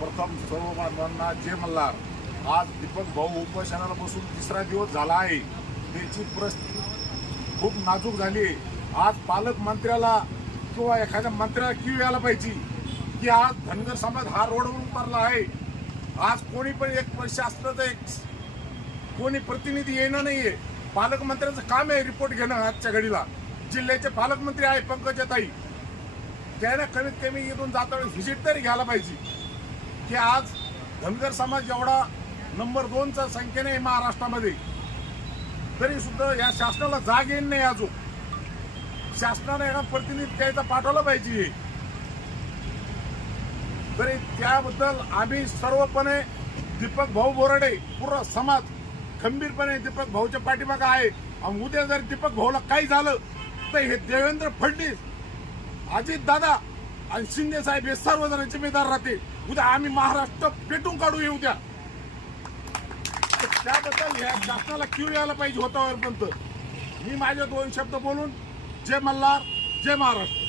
प्रथम सर्व बांधवांना जय मल्हार. आज दीपक भाऊ उपोषणाला बसून तिसरा दिवस झाला आहे. त्याची परिस्थिती खूप नाजूक झाली आहे. आज पालकमंत्र्याला किंवा एखाद्या मंत्र्याला किव यायला पाहिजे की आज धनगर समाज हा रोडवर उतरला आहे. आज कोणी पण एक पैसे असलं तर एक कोणी प्रतिनिधी येणं नाहीये. पालकमंत्र्यांचं काम आहे रिपोर्ट घेणं. आजच्या घडीला जिल्ह्याचे पालकमंत्री आहे पंकजाताई, त्याने कमीत कमी इथून जातावेळेस व्हिजिट तरी घ्यायला पाहिजे की आज धनगर समाज एवढा नंबर 2चा संख्येने आहे महाराष्ट्रामध्ये, तरी सुद्धा या शासनाला जाग येईल नाही. अजून शासनाने एका प्रतिनिधी द्यायचा पाठवला पाहिजे. तरी त्याबद्दल आम्ही सर्वपणे दीपक भाऊ बोराडे पूर्ण समाज खंबीरपणे दीपक भाऊच्या पाठीमागे आहे. आणि उद्या जर दीपक भाऊला काही झालं तर हे देवेंद्र फडणवीस, अजित दादा आणि शिंदे साहेब हे सर्वजण जिम्मेदार राहतील. उद्या आम्ही महाराष्ट्र पेटून काढू येऊ द्या. त्याबद्दल या शासनाला क्यू यायला पाहिजे होता. वरपर्यंत मी माझे 2 शब्द बोलून जय मल्हार, जय महाराष्ट्र.